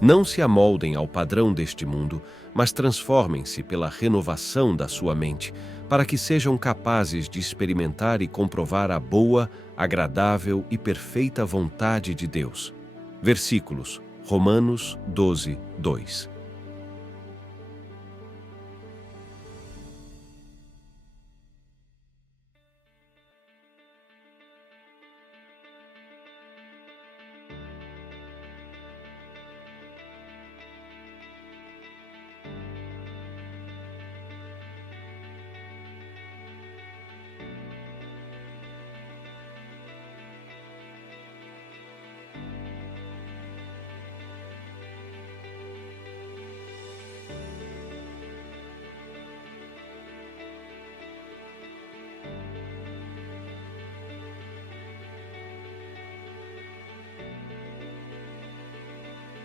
Não se amoldem ao padrão deste mundo, mas transformem-se pela renovação da sua mente, para que sejam capazes de experimentar e comprovar a boa, agradável e perfeita vontade de Deus. Versículos Romanos 12, 2.